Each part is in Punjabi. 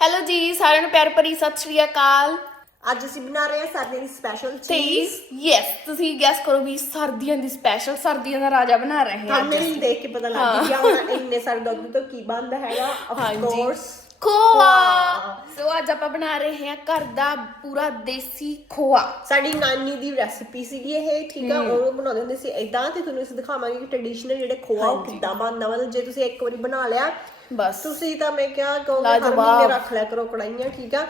ਹੈਲੋ ਜੀ ਸਾਰਿਆਂ ਨੂੰ ਪਿਆਰ ਭਰੀ ਸਤਿ ਸ਼੍ਰੀ ਅਕਾਲ। ਅੱਜ ਅਸੀਂ ਬਣਾ ਰਹੇ ਹਾਂ ਸਰਦੀਆਂ ਦੀ ਸਪੈਸ਼ਲ ਚੀਜ਼ ਯੈਸ ਤੁਸੀਂ ਗੈਸ ਕਰੋ ਵੀ ਸਰਦੀਆਂ ਦੀ ਸਪੈਸ਼ਲ ਸਰਦੀਆਂ ਦਾ ਰਾਜਾ ਬਣਾ ਰਹੇ ਹਾਂ ਮੈਨੂੰ ਦੇਖ ਕੇ ਪਤਾ ਲੱਗ ਗਿਆ ਹੁਣ ਇੰਨੇ ਸਾਰੇ ਦੁੱਧ ਤੋਂ ਕੀ ਬਣਦਾ ਹੈਗਾ। ਆਫ ਹਾਂਜੀ। ਕੋਰਸ ਖੋਆ। ਸੋ ਅੱਜ ਆਪਾਂ ਬਣਾ ਰਹੇ ਹਾਂ ਘਰ ਦਾ ਪੂਰਾ ਦੇਸੀ ਖੋਆ। ਸਾਡੀ ਨਾਨੀ ਦੀ ਰੈਸਿਪੀ ਸੀਗੀ ਇਹ ਠੀਕ ਆ? ਉਹ ਬਣਾਉਂਦੇ ਹੁੰਦੇ ਸੀ। ਇਦਾਂ ਤੇ ਤੁਹਾਨੂੰ ਅਸੀਂ ਦਿਖਾਵਾਂਗੇ ਕਿ ਟ੍ਰੈਡੀਸ਼ਨਲ ਜਿਹੜੇ ਖੋਆ ਉਹ ਕਿੱਦਾਂ ਬਣਦਾ। ਮਤਲਬ ਜੇ ਤੁਸੀਂ ਇੱਕ ਵਾਰੀ ਬਣਾ ਲਿਆ ਬਸ। ਤੁਸੀਂ ਤਾਂ ਮੈਂ ਕਿਹਾ ਕਹੋਗੇ ਹਰ। ਮਹੀਨੇ ਰੱਖ ਲਿਆ ਕਰੋ ਕੜਾਈਆਂ ਠੀਕ ਆ।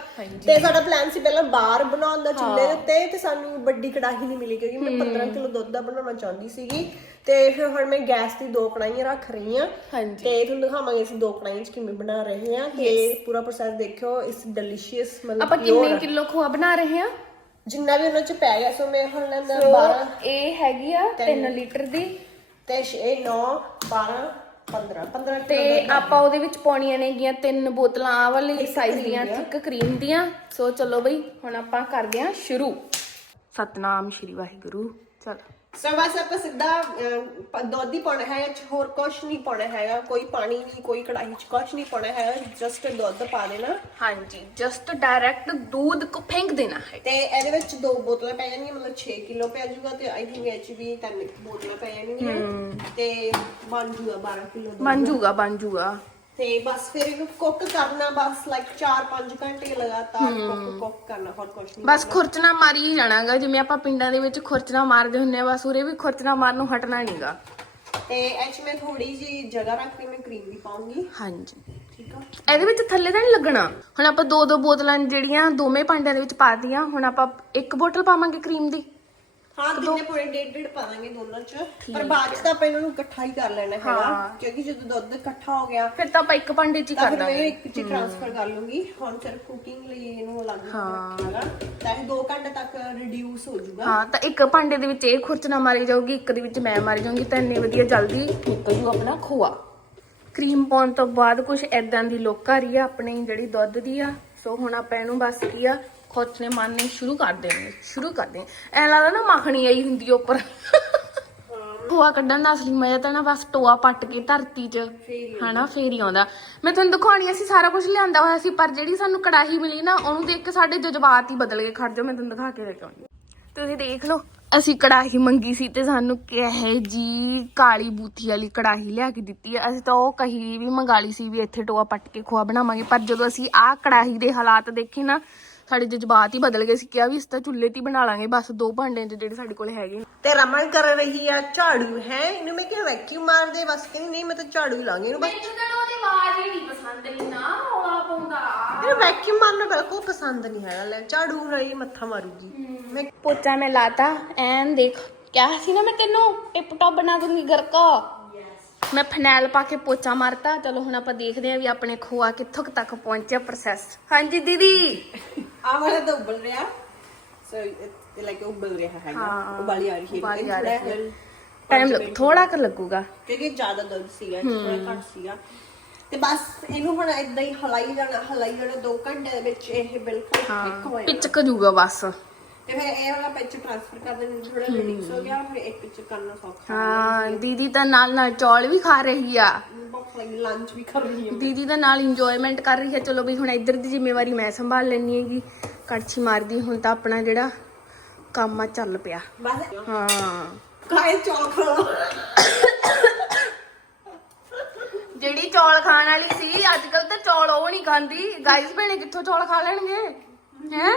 ਤੇ ਸਾਡਾ ਪਲਾਨ ਸੀ ਪਹਿਲਾਂ ਬਾਹਰ ਬਣਾਉਣ ਦਾ ਚੁੱਲ੍ਹੇ ਦੇ ਉੱਤੇ ਤੇ ਸਾਨੂੰ ਵੱਡੀ ਕੜਾਹੀ ਨਹੀਂ ਮਿਲੀ ਕਿਉਂਕਿ ਮੈਂ 15 ਕਿਲੋ ਦੁੱਧ ਦਾ ਬਣਾਉਣਾ ਚਾਹੁੰਦੀ ਸੀਗੀ। ਤੇ ਫਿਰ ਹੁਣ ਮੈਂ ਗੈਸ ਦੀ ਦੋ ਕੜਾਈਆਂ ਰੱਖ ਰਹੀ ਆ ਹਾਂਜੀ। ਤੇ ਤੁਹਾਨੂੰ ਦਿਖਾਵਾਂਗੇ ਅਸੀਂ ਦੋ ਕੜਾਈਆਂ 'ਚ ਕਿਵੇਂ ਬਣਾ ਰਹੇ ਹਾਂ ਤੇ ਪੂਰਾ ਪ੍ਰੋਸੈਸ ਦੇਖਿਓ ਇਸ ਡੈਲੀਸ਼ੀਅਸ ਮਤਲਬ ਆਪਾਂ ਕਿੰਨੇ ਕਿਲੋ ਖੋਆ ਬਣਾ ਰਹੇ ਹਾਂ? ਜਿੰਨਾ ਵੀ ਉਹਨਾਂ 'ਚ ਪੈ ਗਿਆ ਸੋ ਮੈਂ ਹੁਣ ਲੈਂਦਾ ਸੋ 12 ਇਹ ਹੈਗੀ ਆ 3 ਲੀਟਰ ਦੀ। ਤੇ 6 9 12 15 15 ਤੇ ਆਪਾਂ ਉਹਦੇ ਵਿੱਚ ਪਾਉਣੀਆਂ ਨੇਗੀਆਂ ਤਿੰਨ ਬੋਤਲਾਂ ਆਹ ਵਾਲੀ ਸਾਈਜ਼ ਦੀਆਂ ਥਿਕ ਕਰੀਮ ਦੀਆਂ। ਸੋ ਚਲੋ ਬਈ ਹੁਣ ਆਪਾਂ ਕਰਦੇ ਹਾਂ ਸ਼ੁਰੂ। ਸਤਨਾਮ ਸ਼੍ਰੀ ਵਾਹਿਗੁਰੂ। ਚਲ। ਸੋ ਬਸ ਆਪਾਂ ਸਿੱਧਾ ਅਹ, ਪ- ਦੁੱਧ ਹੀ ਪਾਉਣਾ ਹੈ ਇਹ 'ਚ ਹੋਰ ਕੁਝ ਨਹੀਂ ਪਾਉਣਾ ਹੈਗਾ ਕੋਈ ਪਾਣੀ ਨਹੀਂ ਕੋਈ ਕੜਾਹੀ 'ਚ ਕੁਝ ਨਹੀਂ ਪਾਉਣਾ ਹੈਗਾ ਜਸਟ ਦੁੱਧ ਪਾ ਦੇਣਾ ਹਾਂਜੀ ਜਸਟ ਡਾਇਰੈਕਟ दूध को फेंक देना है ਤੇ ਇਹਦੇ ਵਿੱਚ ਦੋ ਬੋਤਲਾਂ ਪੈ ਜਾਣਗੀਆਂ ਮਤਲਬ 6 ਕਿਲੋ ਪੈ ਜਾਊਗਾ ਤੇ ਆਈ ਥਿੰਕ ਇਹ 'ਚ ਵੀ ਤਿੰਨ ਬੋਤਲਾਂ ਪੈ ਜਾਣਗੀਆਂ ਤੇ ਬਣ ਜੂਗਾ 12 ਕਿਲੋ ਦੁੱਧ बन जूगा बन जूगा ਤੇ ਬਸ ਫਿਰ ਇਹਨੂੰ ਕੁੱਕ ਕਰਨਾ ਬਸ ਲਾਈਕ 4-5 ਘੰਟੇ ਲਗਾਤਾਰ ਕੁੱਕ ਕੁੱਕ ਕਰਨਾ ਹੋਰ ਕੁਝ ਨਹੀਂ ਬਸ ਖੁਰਚਣਾ ਮਾਰੀ ਹੀ ਜਾਣਾਗਾ ਜਿਵੇਂ ਆਪਾਂ ਪਿੰਡਾਂ ਦੇ ਵਿੱਚ ਖੁਰਚਣਾ ਮਾਰਦੇ ਹੁੰਨੇ ਆ ਬਸ ਉਰੇ ਵੀ ਖੁਰਚਣਾ ਮਾਰਨ ਨੂੰ ਹਟਣਾ ਨਹੀਂਗਾ। ਤੇ ਇਹ 'ਚ ਮੈਂ ਥੋੜੀ ਜੀ ਜਗ੍ਹਾ ਰੱਖ ਕੇ ਮੈਂ ਕਰੀਮ ਵੀ ਪਾਉਂਗੀ। ਹਾਂਜੀ। ਠੀਕ ਆ? ਇਹਦੇ ਵਿੱਚ ਥੱਲੇ ਤਾਂ ਨਹੀਂ ਲੱਗਣਾ? ਹੁਣ ਆਪਾਂ ਦੋ ਦੋ ਬੋਤਲਾਂ ਜਿਹੜੀਆਂ ਦੋਵੇਂ ਭਾਂਡਿਆਂ ਦੇ ਵਿੱਚ ਪਾ ਦਿੱਤੀਆਂ ਹੁਣ ਆਪਾਂ ਇੱਕ ਬੋਤਲ ਪਾਵਾਂਗੇ ਕਰੀਮ ਦੀ? ਹਾਂ ਦਿਨੇ ਪੂਰੇ ਡੇਢ ਡੇਢ ਪਾ ਦਾਂਗੇ ਦੋਨਾਂ 'ਚ। ਪਰ ਬਾਅਦ 'ਚ ਤਾਂ ਆਪਾਂ ਇਹਨਾਂ ਨੂੰ ਇਕੱਠਾ ਹੀ ਕਰ ਲੈਣਾ ਹੈਗਾ ਕਿਉਂਕਿ ਜਦੋਂ ਦੁੱਧ ਇਕੱਠਾ ਹੋ ਗਿਆ ਫਿਰ ਤਾਂ ਆਪਾਂ ਇੱਕ ਭਾਂਡੇ 'ਚ ਹੀ ਕਰ ਫਿਰ ਮੈਂ ਦਾਂਗੇ। ਇੱਕ 'ਚ ਟ੍ਰਾਂਸਫਰ ਕਰ ਲੂੰਗੀ ਹੁਣ ਸਿਰਫ ਕੁਕਿੰਗ ਲਈ ਇਹਨੂੰ ਅਲੱਗ ਰੱਖਾਂਗਾ ਤਾਂ ਇਹ 2 ਘੰਟੇ ਤੱਕ ਰਿਡਿਊਸ ਹੋ ਜਾਊਗਾ। ਹਾਂ ਤਾਂ ਇੱਕ ਭਾਂਡੇ ਦੇ ਵਿੱਚ ਇਹ ਖੁਰਚਣਾ ਮਾਰੀ ਜਾਊਗੀ ਇੱਕ ਦੇ ਵਿੱਚ ਮੈਂ ਮਾਰੀ ਜਾਊਂਗੀ ਤਾਂ ਇੰਨੇ ਵਧੀਆ ਜਲਦੀ ਨਿਕਲ ਜੂ ਆਪਣਾ ਖੋਆ। ਕਰੀਮ ਪਾਉਣ ਤੋਂ ਬਾਅਦ ਕੁਝ ਐਦਾਂ ਦੀ ਲੁੱਕ ਆ ਰਹੀ ਆ ਆਪਣੀ ਜਿਹੜੀ ਦੁੱਧ ਦੀ ਆ। ਸੋ ਹੁਣ ਆਪਾਂ ਇਹਨੂੰ ਬਸ ਕੀ ਆ ਖੋਚਨੇ ਮਾਰਨੇ ਸ਼ੁਰੂ ਕਰ ਦੇਣੇ ਸ਼ੁਰੂ ਕਰ ਦੇ ਐ ਲੱਗਦਾ ਨਾ ਮੱਖਣੀ ਆਈ ਹੁੰਦੀ ਉੱਪਰ। ਖੋਆ ਕੱਢਣ ਦਾ ਅਸਲੀ ਮਜ਼ਾ ਤਾਂ ਨਾ ਬਸ ਟੋਆ ਪੱਟ ਕੇ ਧਰਤੀ 'ਚ ਹਨਾ ਫੇਰ ਹੀ ਆਉਂਦਾ। ਮੈਂ ਤੁਹਾਨੂੰ ਦਿਖਾਉਣੀ ਸੀ ਸਾਰਾ ਕੁਝ ਲਿਆਂਦਾ ਹੋਇਆ ਸੀ ਪਰ ਜਿਹੜੀ ਸਾਨੂੰ ਕੜਾਹੀ ਮਿਲੀ ਨਾ ਉਹਨੂੰ ਦੇਖ ਕੇ ਸਾਡੇ ਜਜ਼ਬਾਤ ਹੀ ਬਦਲ ਗਏ। ਖੜ ਜਾਓ ਮੈਂ ਤੁਹਾਨੂੰ ਦਿਖਾ ਕੇ ਲੈ ਕੇ ਆਉਂਦੀ। ਤੁਸੀਂ ਦੇਖ ਲਓ ਅਸੀਂ ਕੜਾਹੀ ਮੰਗੀ ਸੀ ਤੇ ਸਾਨੂੰ ਕਹੇ ਜੀ ਕਾਲੀ ਬੂਥੀ ਵਾਲੀ ਕੜਾਹੀ ਲਿਆ ਕੇ ਦਿੱਤੀ ਹੈ। ਅਸੀਂ ਤਾਂ ਉਹ ਕਹੀ ਵੀ ਮੰਗਾ ਲਈ ਸੀ ਵੀ ਇੱਥੇ ਟੋਆ ਪੱਟ ਕੇ ਖੋਆ ਬਣਾਵਾਂਗੇ ਪਰ ਜਦੋਂ ਅਸੀਂ ਆਹ ਕੜਾਹੀ ਦੇ ਹਾਲਾਤ ਦੇਖੇ ਨਾ ਸਾਡੇ ਜਜ਼ਬਾਤ ਹੀ ਬਦਲ ਗਏ ਸੀ ਕਿਹਾ ਵੀ ਇਸ ਤਾਂ ਚੁੱਲ੍ਹੇ ਤੇ ਹੀ ਬਣਾ ਲਾਂਗੇ ਬਸ ਦੋ ਭਾਂਡਿਆਂ 'ਚ ਜਿਹੜੇ ਸਾਡੇ ਕੋਲ ਹੈਗੇ ਨੇ। ਤੇ ਰਮਨ ਕਰ ਰਹੀ ਆ ਝਾੜੂ ਹੈ? ਇਹਨੂੰ ਮੈਂ ਕਿਹਾ ਵੈਕਿਊਮ ਮਾਰ ਦੇ ਬਸ ਕਹਿੰਦੀ ਨਹੀਂ ਮੈਂ ਤਾਂ ਝਾੜੂ ਹੀ ਲਾਂਗੀ ਇਹਨੂੰ ਬਸ। ਮੈਨੂੰ ਤਾਂ ਉਹਦੀ ਆਵਾਜ਼ ਹੀ ਨਹੀਂ ਪਸੰਦ ਇੰਨਾ ਰੌਲਾ ਪਾਉਂਦਾ ਇਹਨੂੰ ਵੈਕਿਊਮ ਮਾਰਨਾ ਬਿਲਕੁਲ ਪਸੰਦ ਨਹੀਂ ਹੈਗਾ ਲੈ ਝਾੜੂ ਨਾਲ ਹੀ ਮੱਥਾ ਮਾਰੂਗੀ। ਮੈਂ ਪੋਚਾ ਮੈਂ ਲਾਤਾ ਐਨ ਦੇਖ ਕਿਹਾ ਸੀ ਨਾ ਮੈਂ ਤੈਨੂੰ ਟਿਪ ਟੌਪ ਬਣਾ ਦੂੰਗੀ ਘਰ ਕਾ ਮੈਂ ਫਨੈਲ ਪਾ ਕੇ ਪੋਚਾ ਮਾਰਤਾ ਚਲੋ ਹੁਣ ਆਪਾਂ ਦੇਖਦੇ ਆਂ ਵੀ ਆਪਣੇ ਖੋਆ ਕਿੱਥੋਂ ਕੁ ਤੱਕ ਪਹੁੰਚਿਆ ਪ੍ਰੋਸੈਸ ਹਾਂਜੀ ਦੀਦੀ। ਆ ਵਾਲਾ ਤਾਂ ਉਬਲ ਰਿਹਾ। ਸੋ ਲਾਈਕ ਉਬਲ ਰਿਹਾ ਹੈਗਾ। ਹਾਂ, ਉਬਾਲੀ ਆ ਰਹੀ ਹੈ। ਉਬਾਲੀ ਆ ਥੋੜ੍ਹਾ ਰਹੀ ਹੈ। ਜਿਹਾ ਟਾਈਮ ਲੱਗ ਥੋੜਾ ਕੁ ਲੱਗੂਗਾ। ਕਿਉਂਕਿ ਜ਼ਿਆਦਾ ਦੁੱਧ ਸੀਗਾ ਥੋੜਾ ਘੱਟ ਸੀਗਾ। ਤੇ ਬਸ ਇਹਨੂੰ ਹੁਣ ਇਦਾਂ ਹੀ ਹਲਾਈ ਜਾਣਾ ਹਲਾਈ ਜਾਣਾ 2 ਘੰਟੇ ਦੇ ਵਿੱਚ ਇਹ ਬਿਲਕੁਲ ਫਿੱਕ ਹੋ ਜਾਣਾ। ਪਿਚਕ ਜੂਗਾ ਬਸ। ਤੇ ਫਿਰ ਇਹ ਵਾਲਾ ਪਿੱਚ ਟ੍ਰਾਂਸਫਰ ਕਰ ਦੇਣਾ ਥੋੜਾ ਰਿਡਿਊਸ ਹੋ। ਗਿਆ ਫਿਰ ਇੱਕ ਪਿੱਚ ਕਰਨਾ ਸੌਖਾ ਹਾਂ ਦੀਦੀ ਤਾਂ ਨਾਲ ਨਾਲ ਚੌਲ ਵੀ ਖਾ ਰਹੀ ਆ। ਲਾਈਕ ਲੰਚ ਵੀ ਕਰ ਰਹੀ ਹਾਂ ਦੀਦੀ ਦਾ ਨਾਲ ਇੰਜੋਇਮੈਂਟ ਕਰ ਰਹੀ ਹੈ। ਚਲੋ ਵੀ ਹੁਣ ਇੱਧਰ ਦੀ ਜ਼ਿੰਮੇਵਾਰੀ ਮੈਂ ਸੰਭਾਲ ਲੈਣੀ ਹੈਗੀ। ਕੜਛੀ ਮਾਰਦੀ ਹੁਣ ਤਾਂ ਆਪਣਾ ਜਿਹੜਾ ਕੰਮ ਆ ਚੱਲ ਪਿਆ। ਬਸ। ਹਾਂ। ਕਾਇ ਚੌਲ ਖਾਓ ਜਿਹੜੀ ਚੌਲ ਖਾਣ ਵਾਲੀ ਸੀ ਅੱਜ ਕੱਲ ਤਾਂ ਚੌਲ ਉਹ ਨਹੀਂ ਖਾਂਦੀ। ਗਾਈਸ ਭੈਣੇ ਕਿੱਥੋਂ ਚੌਲ ਖਾ ਲੈਣਗੇ? ਹੈ?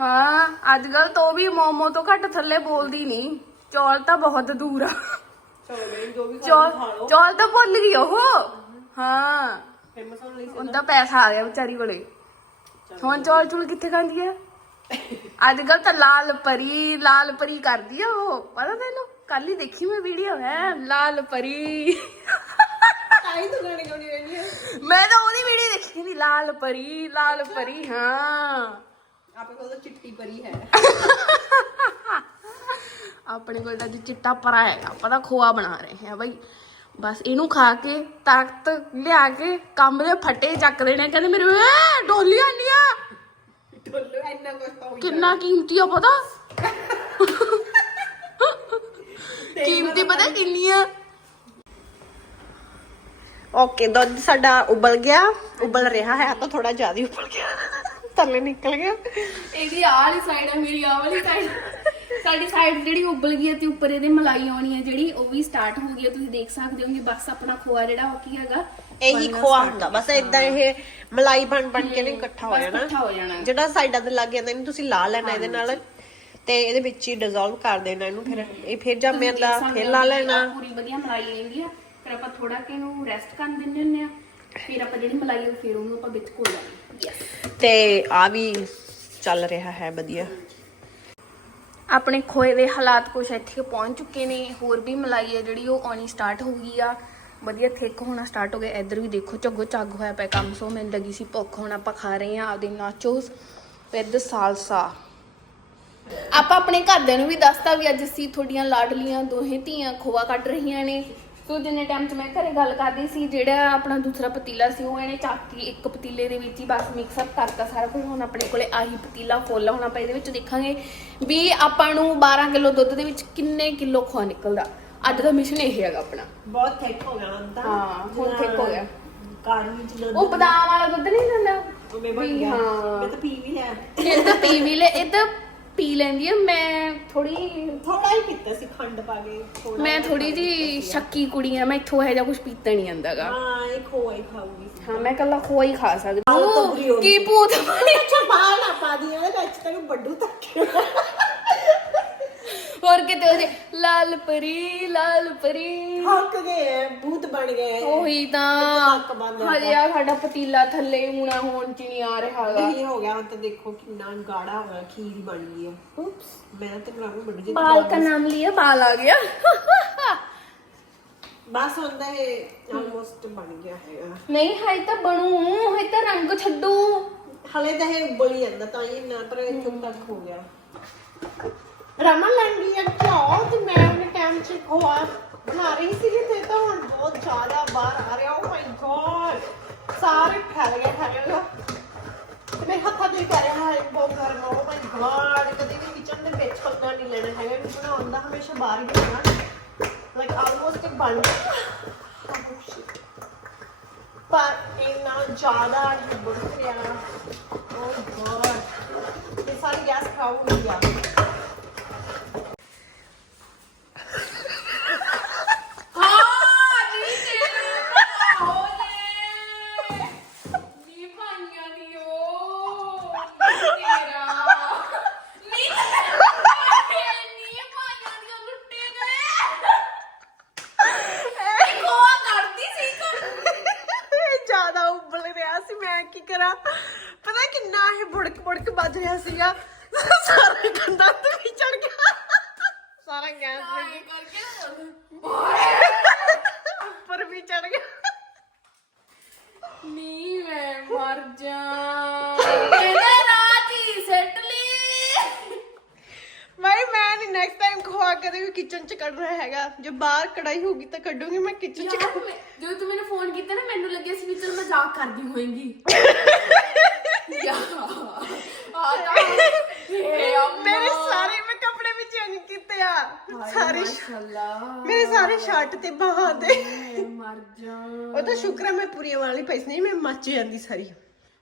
ਹਾਂ ਅੱਜ ਕੱਲ ਤੋਂ ਵੀ ਮੋਮੋ ਤੋਂ ਘੱਟ ਥੱਲੇ ਬੋਲਦੀ ਨਹੀਂ। ਚੌਲ ਤਾਂ ਬਹੁਤ ਦੂਰ ਆ। ਚਲੋ ਜੋ ਵੀ ਚੌਲ ਚੌਲ ਤਾਂ ਭੁੱਲ ਗਈ ਉਹ। ਹਾਂ। ਫੇਮਸ ਹੋਣ ਲਈ ਪੈਸਾ ਆ ਗਿਆ ਵਿਚਾਰੀ ਕੋਲੇ। ਹੁਣ ਚੌਲ ਚੁਲ ਕਿੱਥੇ ਖਾਂਦੀ ਆ? ਅੱਜ ਕੱਲ ਤਾਂ ਲਾਲ ਪਰੀ ਲਾਲ ਪਰੀ ਕਰਦੀ ਆ ਉਹ। ਪਤਾ ਤੈਨੂੰ? ਕੱਲ ਹੀ ਦੇਖੀ ਮੈਂ ਵੀਡੀਓ ਹੈ? ਲਾਲ ਪਰੀ। ਤਾਈ ਤੋਂ ਗਾਣੇ ਗਾਉਣੀ ਰਹਿੰਦੀ ਹੈ ਮੈਂ ਤਾਂ ਉਹਦੀ ਵੀਡੀਓ ਦੇਖੀ ਕਹਿੰਦੀ ਲਾਲ ਪਰੀ ਲਾਲ ਪਰੀ ਹਾਂ। ਆਪੇ ਕੋਲ ਤਾਂ ਚਿੱਟੀ ਪਰੀ ਹੈ। ਆਪਣੇ ਕੋਲ ਤਾਂ ਅੱਜ ਚਿੱਟਾ ਪਰਾ ਹੈਗਾ, ਆਪਾਂ ਖੋਆ ਬਣਾ ਰਹੇ ਹਾਂ ਬਈ। ਬਸ ਇਹਨੂੰ ਖਾ ਕੇ ਤਾਕਤ ਲਿਆ ਕੇ ਕੰਮ ਦੇ ਚੱਕ ਦੇਣੇ ਕਹਿੰਦੇ ਮੇਰੇ ਏ ਡੋਲੀਆਂ ਨੀਆਂ ਢੋਲੋ ਇੰਨਾ ਕੁਝ ਤਾਂ ਕਿੰਨਾ ਕੀਮਤੀ ਆ ਪਤਾ? ਕੀਮਤੀ ਪਤਾ ਕਿੰਨੀ ਆ ਓਕੇ, ਦੁੱਧ ਸਾਡਾ ਉਬਲ ਗਿਆ। ਉਬਲ ਰਿਹਾ ਹੈ, ਤਾਂ ਥੋੜਾ ਜ਼ਿਆਦਾ ਉਬਲ ਗਿਆ। ਥੱਲੇ ਨਿਕਲ ਗਿਆ। ਇਹਦੀ ਆਹ ਵਾਲੀ ਸਾਈਡ ਆ, ਮੇਰੀ ਆਹ ਵਾਲੀ ਸਾਈਡ ਸਾਡੀ ਸਾਈਡ ਜਿਹੜੀ ਉਬਲ ਗਈ ਹੈ ਤੇ ਉੱਪਰ ਇਹਦੇ ਮਲਾਈ ਆਉਣੀ ਹੈ ਜਿਹੜੀ ਉਹ ਵੀ ਸਟਾਰਟ ਹੋ ਗਈ ਹੈ। ਤੁਸੀਂ ਦੇਖ ਸਕਦੇ ਹੋਗੇ ਬਸ ਆਪਣਾ ਖੋਆ ਜਿਹੜਾ ਉਹ ਕੀ ਹੈਗਾ ਇਹੀ ਬਣਨਾ ਖੋਆ start ਹੁੰਦਾ। ਬਸ ਇਦਾਂ ਇਹ ਮਲਾਈ ਬਣ ਬਣ ਕੇ ਨਹੀਂ ਇਕੱਠਾ ਹੋ ਬਸ ਜਾਣਾ। ਇਕੱਠਾ ਹੋ ਜਾਣਾ। ਜਿਹੜਾ ਸਾਈਡਾਂ ਤੇ ਲੱਗ ਜਾਂਦਾ ਇਹਨੂੰ ਤੁਸੀਂ ਲਾ ਲੈਣਾ ਇਹਦੇ ਨਾਲ। ਤੇ ਇਹਦੇ ਵਿੱਚ ਹੀ ਡਿਸੋਲਵ ਕਰ ਦੇਣਾ ਇਹਨੂੰ ਫਿਰ। ਇਹ ਫਿਰ ਜੰਮ ਤੁਸੀਂ ਦੇਖ ਸਕਦੇ ਫਿਰ ਹੋ ਲਾ ਕਿ ਲੈਣਾ। ਆਹ ਪੂਰੀ ਵਧੀਆ ਮਲਾਈ ਲੈਂਦੀ ਆ। ਫਿਰ ਆਪਾਂ ਥੋੜਾ ਕਿ ਇਹਨੂੰ ਰੈਸਟ ਕਰਨ ਦਿੰਦੇ ਹੁੰਦੇ ਆ। ਫਿਰ ਆਪਾਂ ਜਿਹੜੀ ਮਲਾਈ ਉਹ ਫਿਰ ਉਹਨੂੰ ਆਪਾਂ ਵਿੱਚ ਘੋਲ ਲਾਂਗੇ ਤੇ ਆ ਵੀ ਚੱਲ ਰਿਹਾ ਹੈ ਵਧੀਆ। ਆਪਣੇ ਖੋਏ ਦੇ ਹਾਲਾਤ ਕੁਛ ਇੱਥੇ ਪਹੁੰਚ ਚੁੱਕੇ ਨੇ। ਹੋਰ ਵੀ ਮਲਾਈ ਆ ਜਿਹੜੀ ਉਹ ਆਉਣੀ ਸਟਾਰਟ ਹੋ ਗਈ ਆ। ਵਧੀਆ ਥਿਕ ਹੋਣਾ ਸਟਾਰਟ ਹੋ ਗਿਆ। ਇੱਧਰ ਵੀ ਦੇਖੋ ਝੱਗੋ ਝੱਗ ਹੋਇਆ ਪਿਆ। ਕੰਮ ਸੋ ਮੈਨੂੰ ਲੱਗੀ ਸੀ ਭੁੱਖ, ਹੁਣ ਆਪਾਂ ਖਾ ਰਹੇ ਆ ਆਪਦੇ ਨਾਚੋਸ ਵਿਦ ਸਾਲਸਾ ਆਪਾਂ ਆਪਣੇ ਘਰਦਿਆਂ ਨੂੰ ਵੀ ਦੱਸਤਾ ਵੀ ਅੱਜ ਅਸੀਂ ਤੁਹਾਡੀਆਂ ਲਾਡਲੀਆਂ ਦੋਹੇ ਧੀਆਂ ਖੋਆ ਕੱਢ ਰਹੀਆਂ ਨੇ। ਸੋ ਜਿੰਨੇ ਟਾਈਮ 'ਚ ਮੈਂ ਘਰੇ ਗੱਲ ਕਰਦੀ ਸੀ ਜਿਹੜਾ ਆਪਣਾ ਦੂਸਰਾ ਪਤੀਲਾ ਸੀ ਉਹ ਇਹਨੇ ਚੱਕ ਕੇ ਇੱਕ ਪਤੀਲੇ ਦੇ ਵਿੱਚ ਹੀ ਬਸ ਮਿਕਸ ਅਪ ਕਰਤਾ ਸਾਰਾ ਕੁਝ। ਹੁਣ ਆਪਣੇ ਕੋਲੇ ਆਹੀ ਪਤੀਲਾ ਫੁੱਲ। ਹੁਣ ਆਪਾਂ ਇਹਦੇ ਵਿੱਚ ਦੇਖਾਂਗੇ ਵੀ ਆਪਾਂ ਨੂੰ 12 ਕਿਲੋ ਦੁੱਧ ਦੇ ਵਿੱਚ ਕਿੰਨੇ ਕਿਲੋ ਖੋਆ ਨਿਕਲਦਾ। ਅੱਜ ਦਾ ਮਿਸ਼ਨ ਇਹ ਹੈਗਾ ਆਪਣਾ। ਬਹੁਤ ਥਿਕ ਹੋ ਗਿਆ ਹੁਣ ਤਾਂ। ਹਾਂ, ਹੁਣ thick ਹੋ ਗਿਆ। ਕਾਰ ਵਿੱਚ ਦੁੱਧ ਉਹ ਬਦਾਮ ਵਾਲਾ ਦੁੱਧ ਨਹੀਂ ਦਿੰਦਾ? ਉਵੇਂ ਬਣ ਵੀ ਗਿਆ। ਮੈਂ ਤਾਂ ਪੀ ਵੀ ਲਿਆ। ਇਹ ਤਾਂ ਪੀ ਵੀ ਲੈ ਇਹ ਤਾਂ ਪੀ ਲੈਂਦੀ ਆ ਮੈਂ ਥੋੜੀ ਥੋੜਾ ਹੀ ਪੀਤਾ ਸੀ ਖੰਡ ਪਾ ਕੇ ਥੋੜਾ ਮੈਂ ਥੋੜੀ ਜੀ ਸ਼ੱਕੀ ਕੁੜੀ ਆ ਮੈਂ ਇੱਥੋਂ ਇਹ ਜਿਹਾ ਕੁਝ ਪੀਤਾ ਨਹੀਂ ਆਂਦਾਗਾ ਹਾਂ ਇਹ ਖੋਆ ਹੀ ਖਾਊਗੀ। ਹਾਂ ਮੈਂ ਕੱਲਾ ਖੋਆ ਹੀ ਖਾ ਸਕਦੀ ਉਹ ਕੀ ਭੂਤ ਬਣੀ ਬਾਹਰ ਨਾ ਪਾ ਦੀ ਉਹਦੇ ਵਿੱਚ ਤੈਨੂੰ ਵੱਡੂ ਤੱਕ ਹੋਰ ਕਿਤੇ ਉਹਦੇ ਲਾਲ ਪਰੀ ਲਾਲ ਪਰੀ। ਹੱਕ ਗਏ ਭੂਤ ਬਣ ਗਏ ਉਹੀ ਤਾਂ ਬੰਦ ਹਜੇ ਆ ਸਾਡਾ ਪਤੀਲਾ ਥੱਲੇ ਹੁਣਾ ਹੋਣ ਚ ਨਹੀਂ ਆ ਰਿਹਾਗਾ ਇਹ ਹੋ ਗਿਆ ਹੁਣ ਤਾਂ ਦੇਖੋ ਕਿੰਨਾ ਗਾੜਾ ਹੋ ਗਿਆ ਖੀਰ ਬਣ ਗਈ ਆ ਉਪਸ ਮੈਂ ਤਾਂ ਬਣਾ ਬੜੀ ਜੀ ਬਾਲ ਦਾ ਨਾਮ ਲਿਆ ਬਾਲ ਆ ਗਿਆ। ਬਸ ਹੁੰਦਾ ਇਹ ਆਲਮੋਸਟ ਬਣ ਗਿਆ ਹੈਗਾ। ਨਹੀਂ ਹੈ ਤਾਂ ਬਣੂ ਹੈ ਤਾਂ ਰੰਗ ਛੱਡੂ। ਹਲੇ ਤਾਂ ਇਹ ਉਬਲ ਹੀ ਜਾਂਦਾ ਤਾਂ ਇਹ ਨਾ ਪਰ ਇੱਥੋਂ ਤੱਕ ਹੋ ਗਿਆ। ਰਮਨ ਲੈਂਦੀ ਆ ਚਾਹ ਤੇ ਮੈਂ ਉਹਨੇ ਟਾਈਮ ਚ ਖੋਆ ਬਣਾ ਰਹੀ ਸੀ ਤੇ ਤਾਂ ਹੁਣ ਬਹੁਤ ਜ਼ਿਆਦਾ ਬਾਹਰ ਆ ਰਿਹਾ। ਓ ਮਾਈ ਗॉड ਸਾਰੇ ਫੈਲ ਗਏ ਫੈਲ ਗਏ। ਤੇ ਮੇਰੇ ਹੱਥਾਂ ਤੇ ਪੈ ਰਿਹਾ ਹੈ ਬਹੁਤ ਗਰਮ ਓ ਮਾਈ ਗॉड ਕਦੇ ਵੀ ਕਿਚਨ ਦੇ ਵਿੱਚ ਪੰਗਾ ਨਹੀਂ ਲੈਣਾ ਹੈਗਾ। ਵੀ ਬਣਾਉਣ ਦਾ ਹਮੇਸ਼ਾ ਬਾਹਰ ਹੀ ਬਣਾਉਣਾ ਲਾਈਕ ਆਲਮੋਸਟ ਬਣ oh ਪਰ ਇੰਨਾ ਜ਼ਿਆਦਾ ਨਹੀਂ ਬੁੜ ਰਿਹਾ। oh ਓ ਗॉड ਇਹ ਸਾਰੀ ਗੈਸ ਖਾਉ ਆ। ਸੀਗਾ। ਸਾਰਾ ਗੰਦਾ ਤੇ ਚੜ ਗਿਆ। ਸਾਰਾ ਗੈਸ ਆਏ ਕਰਕੇ ਉੱਪਰ ਵੀ ਚੜ ਗਿਆ। ਨੀ ਮੈਂ ਮਰ ਜਾ। ਇਹਨੇ ਰਾਤੀ ਸੱਟ ਲਈ ਭਾਈ ਮੈਂ ਨਹੀਂ ਨੈਕਸਟ ਟਾਈਮ ਖਵਾ ਕਦੇ ਵੀ ਕਿਚਨ ਚ ਕੱਢਣਾ ਹੈਗਾ। ਜੇ ਬਾਹਰ ਕੜਾਈ ਹੋਊਗੀ ਤਾਂ ਕੱਢੂਗੀ ਮੈਂ ਕਿਚਨ ਚ। ਮੈਂ- ਜਦੋਂ ਤੂੰ ਮੈਨੂੰ ਫੋਨ ਕੀਤਾ ਨਾ ਮੈਨੂੰ ਲੱਗਿਆ ਸੀ ਵੀ ਚਲ ਮਜ਼ਾਕ ਕਰਦੀ ਹੋਏਗੀ। ਇਹ ਮੇਰੇ ਸਾਰੇ ਮੈਂ ਕੱਪੜੇ ਵੀ ਚੇਂਜ ਕੀਤੇ ਆ। ਸਾਰੇ ਮਾਸ਼ਾਅੱਲਾ। ਮੇਰੇ ਸਾਰੇ ਸ਼ਰਟ ਤੇ ਬਾਹਾਂ ਤੇ। ਮੈਂ ਮਰ ਜਾ। ਉਹ ਤਾਂ ਸ਼ੁਕਰ ਹੈ ਮੈਂ ਪੂਰੀਆਂ ਵਾਲੀ ਪੈਸ ਨਹੀਂ ਮੈਂ ਮੱਚ ਜਾਂਦੀ ਸਾਰੀ।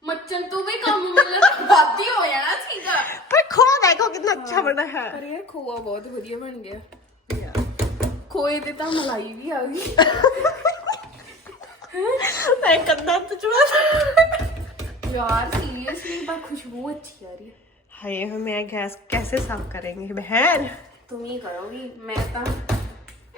ਮੱਚਣ ਤੋਂ ਵੀ ਕੰਮ ਮਿਲਣ ਵਾਦੀ ਹੋ ਜਾਣਾ ਸੀਗਾ। ਪਰ ਖੋ ਦੇਖੋ ਕਿੰਨਾ ਅੱਛਾ ਬਣਾ ਹੈ। ਪਰ ਯਾਰ ਖੋਆ ਬਹੁਤ ਵਧੀਆ ਬਣ ਗਿਆ। ਖੋਏ ਤੇ ਤਾਂ ਮਲਾਈ ਵੀ ਆ ਗਈ। ਮੈਂ ਕੰਨਾਂ ਤੇ ਚੁੜਾ यार सीरियसली पर खुशबू अच्छी आ रही है हाय मैं गैस कैसे साफ करेंगे बहन तुम ही करोगी मैं तो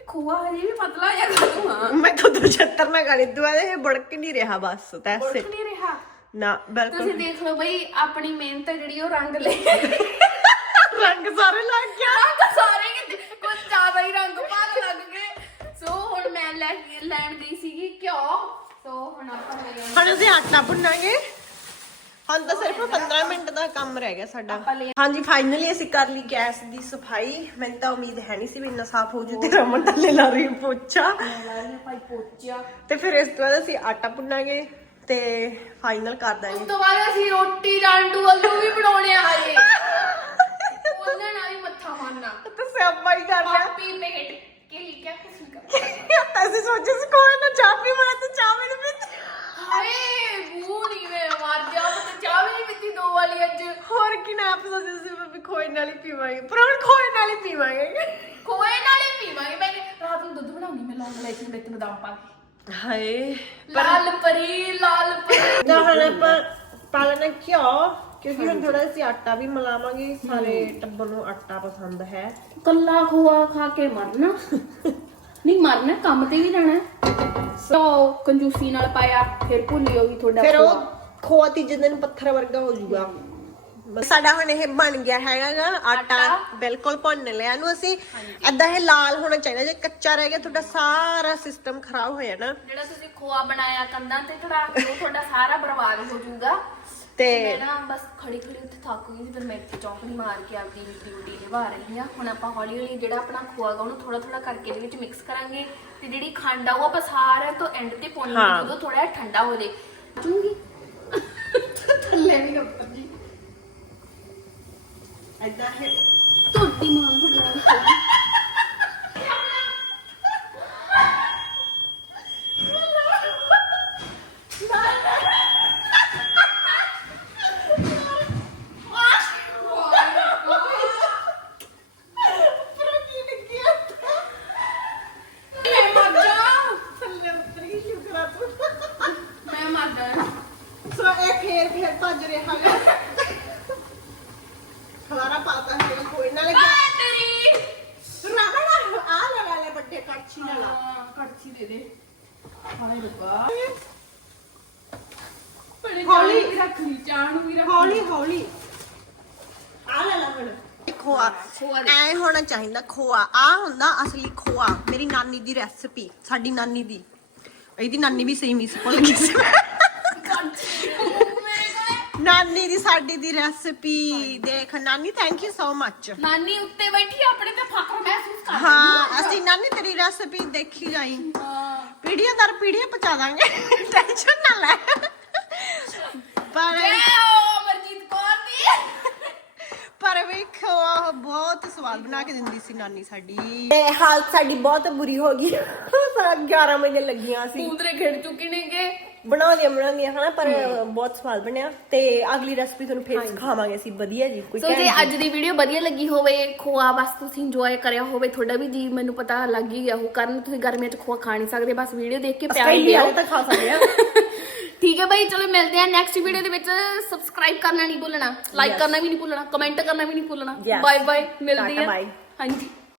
खोआ हजे भी पतला या करूँ हाँ मैं तो 75 में गाड़ी दुआ दे बड़क नहीं रहा बस दैट्स उठ इट नहीं रहा ना बिल्कुल ਤੁਸੀਂ ਦੇਖ ਲਓ ਬਈ ਆਪਣੀ ਮਿਹਨਤ ਹੈ ਜਿਹੜੀ ਉਹ ਰੰਗ ਲੈ रंग सारे लग गया ਰੰਗ ਸਾਰੇ ਕਿਤੇ ਕੁਝ ਜ਼ਿਆਦਾ ਹੀ ਰੰਗ ਭਾਗ ਲੱਗ ਗਏ ਸੋ ਹੁਣ ਮੈਂ ਲੈ ਕੇ ਲੈਣ ਗਈ ਸੀਗੀ ਘਿਓ ਸੋ ਹੁਣ ਆਪਾਂ ਲੈ ਆਏ ਹੁਣ ਅਸੀਂ ਆਟਾ ਭੁੰਨਾਂਗੇ ਹੁਣ ਤਾਂ ਸਿਰਫ 15 ਮਿੰਟ ਦਾ ਕੰਮ ਰਹਿ ਗਿਆ ਸਾਡਾ। ਹਾਂਜੀ ਫਾਈਨਲੀ ਅਸੀਂ ਕਰ ਲਈ ਗੈਸ ਦੀ ਸਫ਼ਾਈ। ਮੈਨੂੰ ਤਾਂ ਉਮੀਦ ਹੈ ਨਹੀਂ ਸੀ ਵੀ ਇੰਨਾ ਸਾਫ਼ ਹੋ ਜੂ ਤੇ ਰਮਨ ਥੱਲੇ ਲਾ ਰਹੀ ਪੋਚਾ। ਲਾਇਆ ਭਾਈ ਪੋਚਿਆ ਤੇ ਫਿਰ ਇਸ ਤੋਂ ਬਾਅਦ ਅਸੀਂ ਆਟਾ ਭੁੰਨਾਂਗੇ ਤੇ ਫਾਈਨਲ ਕਰ ਉਸ ਦਾਂਗੇ ਤੋਂ ਬਾਅਦ ਅਸੀਂ ਰੋਟੀ ਰਾਂਡੂ ਆਲੂ ਵੀ ਬਣਾਉਣੇ ਆ ਹਜੇ। ਉਹਨਾਂ ਨਾਲ ਵੀ ਮੱਥਾ ਮਾਰਨਾ। ਤੇ ਸਿਆਪਾ ਹੀ ਕਰ ਲਿਆ ਪਾਪੀ ਮੇਟ ਕੇ ਲਈ ਕਿਆ ਨਹੀਂ ਕਰ ਅਸੀਂ ਸੋਚੇ ਸੀ ਕੋਈ ਨਾ ਚਾਹ ਪੀ ਮੈਂ ਤੇ ਚਾਹ ਵੀ ਨਹੀਂ ਪੀਤੀ ਹਾਏ ਮੂੰਹ ਨਹੀਂ ਮੈਂ ਮਾਰ ਜਾ ਮੈਂ ਤਾਂ ਚਾਹ ਵੀ ਨਹੀਂ ਪੀਤੀ ਦੋ ਵਾਲੀ ਅੱਜ। ਹੋਰ ਕੀ ਨਾ ਆਪ ਸੋਚੇ ਸੀ ਵੀ ਖੋਏ ਨਾਲ ਹੀ ਪੀਵਾਂਗੇ। ਪਰ ਹੁਣ ਖੋਏ ਨਾਲ ਹੀ ਪੀਵਾਂਗੇ। ਖੋਏ ਨਾਲ ਹੀ ਪੀਵਾਂਗੇ ਮੈਂ ਰਾਤ ਨੂੰ ਦੁੱਧ ਬਣਾਉਂਗੀ ਮੈਂ ਲੌਂਗ ਲੈ ਕੇ ਵਿੱਚ ਬਦਾਮ ਪਾ ਕੇ। ਹਾਏ ਲਾਲ ਪਰੀ ਲਾਲ ਪਰੀ। ਨਾ ਹੁਣ ਆਪਾਂ ਪਾ ਲੈਣਾ ਘਿਓ ਕਿਉਂਕਿ ਹੁਣ ਥੋੜਾ ਜਿਹਾ ਆਟਾ ਵੀ ਮਿਲਾਵਾਂਗੇ ਸਾਰੇ ਟੱਬਰ ਨੂੰ ਆਟਾ ਪਸੰਦ ਹੈ। ਕੱਲਾ ਖੋਆ ਖਾ ਕੇ ਮਰਨਾ। ਨਹੀਂ ਮਰਨਾ ਕੰਮ ਤੇ ਵੀ ਜਾਣਾ। ਸੋ ਕੰਜੂਸੀ ਨਾਲ ਪਾਇਆ ਫਿਰ ਭੁੱਲਿਓ ਵੀ ਤੁਹਾਡਾ ਫਿਰ ਉਹ ਖੋਆ। ਤੀਜੇ ਦਿਨ ਪੱਥਰ ਵਰਗਾ ਹੋ ਜਾਊਗਾ ਸਾਡਾ ਹੁਣ ਇਹ ਬਣ ਗਿਆ ਹੈਗਾਗਾ ਆਟਾ। ਬਿਲਕੁਲ ਭੁੰਨ ਲਿਆ। ਇਹਨੂੰ ਅਸੀਂ ਐਦਾਂ ਇਹ ਲਾਲ ਹੋਣਾ ਚਾਹੀਦਾ ਜੇ ਕੱਚਾ ਰਹਿ ਗਿਆ ਤੁਹਾਡਾ ਸਾਰਾ ਸਿਸਟਮ ਖਰਾਬ ਹੋ ਜਾਣਾ। ਜਿਹੜਾ ਤੁਸੀਂ ਖੋਆ ਬਣਾਇਆ ਕੰਧਾਂ ਤੇ ਕੇ ਉਹ ਤੁਹਾਡਾ ਸਾਰਾ ਬਰਬਾਦ ਹੋ ਜਾਊਗਾ ਤੇ ਮੈਂ ਨਾ ਬਸ ਖੜੀ ਖੜੀ ਉੱਥੇ ਥੱਕ ਗਈ ਸੀ ਫਿਰ ਮੈਂ ਇੱਥੇ ਚੌਂਕੜੀ ਮਾਰ ਕੇ ਆਪਦੀ ਡਿਊਟੀ ਨਿਭਾ ਰਹੀ ਹਾਂ। ਹੁਣ ਆਪਾਂ ਹੌਲੀ ਹੌਲੀ ਜਿਹੜਾ ਆਪਣਾ ਖੋਆ ਗਾ ਉਹਨੂੰ ਥੋੜਾ ਥੋੜਾ ਕਰਕੇ ਇਹਦੇ ਵਿੱਚ ਮਿਕਸ ਕਰਾਂਗੇ। ਤੇ ਜਿਹੜੀ ਖੰਡ ਆ ਉਹ ਆਪਾਂ ਸਾਰਿਆਂ ਤੋਂ ਐਂਡ ਤੇ ਪਾਉਣੀ ਹਾਂ। ਹੈ। ਜਦੋਂ ਥੋੜਾ ਜਿਹਾ ਠੰਡਾ ਹੋ ਜੇ ਚੁੰਗੀ। ਥੱਲੇ ਵੀ ਨਾ ਉੱਤਰ ਜੀ। ਐਦਾਂ ਇਹ ਤੁਹਾਡੀ ਮਾਂ ਨੂੰ ਬੁਲਾਉਂ ਮੈਂ ਮਰ ਜਾ ਥੱਲੇ ਉਤਰ ਗਈ ਸ਼ੁਕਰ ਆ ਤੂੰ ਮੈਂ ਮਰ ਜਾ ਸੋ ਇਹ ਫੇਰ ਫੇਰ ਭੱਜ ਰਿਹਾ ਹੈ ਖਲਾਰਾ ਪਾਤਾ ਹੈ ਕੋਈ ਨਾ ਲੱਗਿਆ ਤੇਰੀ ਰਗੜਾ ਆ ਲਗਾ ਲੈ ਵੱਡੇ ਕੜਛੀ ਨਾਲ ਹਾਂ, ਕੜਛੀ ਦੇ ਦੇ ਹਾਏ ਰੱਬਾ। ਬੜੇ ਹੌਲੀ। ਚਾਹ ਵੀ ਰੱਖ ਲਈ ਚਾਹ ਨੂੰ ਵੀ ਰੱਖ ਲਈ। ਹੌਲੀ ਹੌਲੀ। ਆ ਲੈ ਲੈ ਹੁਣ। ਖੋਆ। ਖੋਆ ਦੇ। ਐ ਹੋਣਾ ਚਾਹੀਦਾ ਖੋਆ। ਆ ਹੁੰਦਾ ਅਸਲੀ ਖੋਆ ਮੇਰੀ ਨਾਨੀ ਦੀ ਰੈਸਪੀ ਸਾਡੀ ਨਾਨੀ ਦੀ। ਇਹਦੀ ਨਾਨੀ ਵੀ ਸਹੀ ਮਿਸ ਭੁੱਲ ਗਈ ਸੀ ਨਾਨੀ ਦੀ ਸਾਡੀ ਦੀ ਰੈਸਪੀ ਦੇਖ ਨਾਨੀ ਥੈਂਕ ਯੂ ਸੋ ਮੱਚ ਨਾਨੀ ਉੱਤੇ ਬੈਠੀ ਆਪਣੇ ਤੇ ਫਖਰ ਮਹਿਸੂਸ ਕਰ ਰਹੀ ਹਾਂ ਅਸੀਂ ਨਾਨੀ ਤੇਰੀ ਰੈਸਪੀ ਦੇਖੀ ਜਾਈ। ਪੀੜੀਆਂ ਦਰ ਪੀੜੀਆਂ ਪਹੁੰਚਾ ਦਾਂਗੇ। ਟੈਨਸ਼ਨ ਨਾ ਲੈ। ਪਰ ਅਮਰਜੀਤ ਕੌਰ ਦੀ। ਪਰ ਵੇਖੋ ਆਹ ਬਹੁਤ ਸਵਾਦ ਬਣਾ ਕੇ ਦਿੰਦੀ ਸੀ ਨਾਨੀ ਸਾਡੀ। ਇਹ ਹਾਲਤ ਸਾਡੀ ਬਹੁਤ ਬੁਰੀ ਹੋ ਗਈ। 11 ਵਜੇ ਲੱਗੀਆਂ ਸੀ। ਕੂਦਰੇ ਖੇਡ ਚੁੱਕੇ ਨੇਗੇ। ਬਣਾਉਂਦੀਆਂ ਬਣਾਉਂਦੀਆਂ ਹਨਾ ਪਰ ਬਹੁਤ ਸਵਾਦ ਬਣਿਆ ਤੇ ਅਗਲੀ ਰੈਸਪੀ ਤੁਹਾਨੂੰ ਫੇਰ ਸਿਖਾਵਾਂਗੇ ਅਸੀਂ ਵਧੀਆ ਜੀ ਕੋਈ ਸੋ ਜੇ ਅੱਜ ਦੀ ਵੀਡੀਓ ਵਧੀਆ ਲੱਗੀ ਹੋਵੇ ਖੋਆ ਬਸ ਤੁਸੀਂ ਇੰਜੋਏ ਕਰਿਆ ਹੋਵੇ ਤੁਹਾਡਾ ਵੀ ਜੀ ਮੈਨੂੰ ਪਤਾ ਲੱਗ ਹੀ ਗਿਆ ਉਹ ਕਰਨ ਤੁਸੀਂ ਗਰਮੀਆਂ 'ਚ ਖੋਆ ਖਾ ਨਹੀਂ ਸਕਦੇ ਬਸ ਵੀਡੀਓ ਦੇਖ ਕੇ ਪਿਆਰ ਦਿਓ ਤਾਂ ਖਾ ਸਕਦੇ ਆ। ਠੀਕ ਹੈ ਭਾਈ ਚਲੋ ਮਿਲਦੇ ਆ ਨੈਕਸਟ ਵੀਡੀਓ ਦੇ ਵਿੱਚ। ਸਬਸਕ੍ਰਾਈਬ ਕਰਨਾ ਨਹੀਂ ਭੁੱਲਣਾ ਲਾਈਕ ਕਰਨਾ ਵੀ ਨਹੀਂ ਭੁੱਲਣਾ ਕਮੈਂਟ ਕਰਨਾ ਵੀ ਨਹੀਂ ਭੁੱਲਣਾ. ਬਾਏ ਬਾਏ ਮਿਲਦੇ ਆ. ਹਾਂਜੀ।